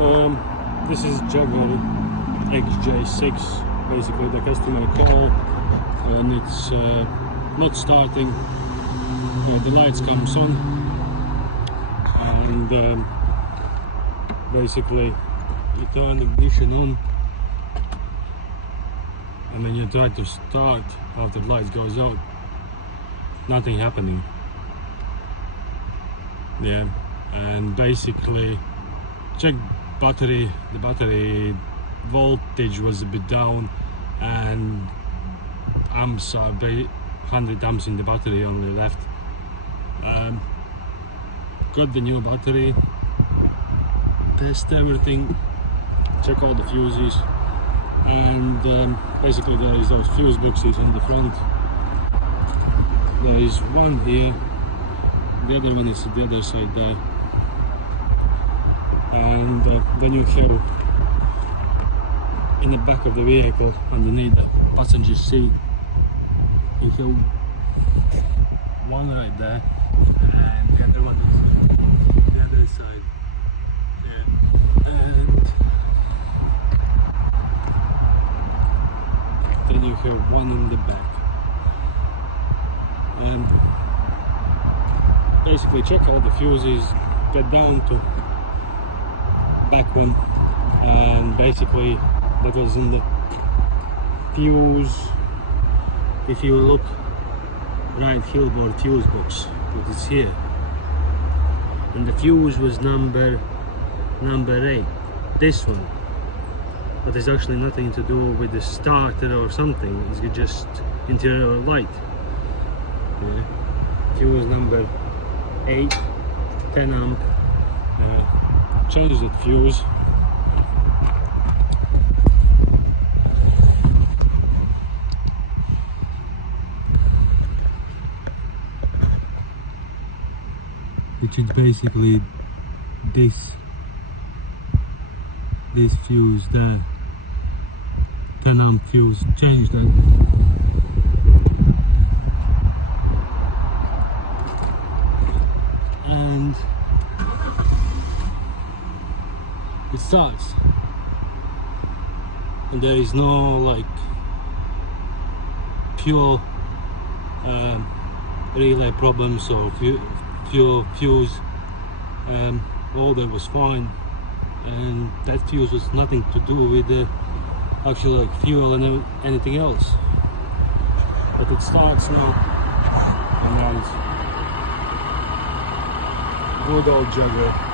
This is Jaguar XJ6, basically the customer car, and it's not starting. The lights comes on, and basically you turn ignition on, and when you try to start after the lights goes out, nothing happening. Yeah, and basically check battery. The battery voltage was a bit down, and amps are 100 amps in the battery only left. Got the new battery, test everything, check all the fuses, and basically there is those fuse boxes on the front. There is one here, the other one is the other side there, and then you have in the back of the vehicle, underneath the passenger seat, you have one right there, and the other one is the other side. Yeah. And then you have one in the back. And basically check out the fuses, get down to back one, and basically that was in the fuse. If you look right hillboard fuse box, it is here, and the fuse was number 8, this one, but there's actually nothing to do with the starter or something. It's just interior light. Yeah. Fuse number 8, 10 amp. Change that fuse. Which is basically this fuse there, 10 amp fuse. Change that. And it starts, and there is no like fuel relay problems or fuse. All that was fine, and that fuse was nothing to do with the actual like fuel and anything else. But it starts now, and that is good old Jaguar.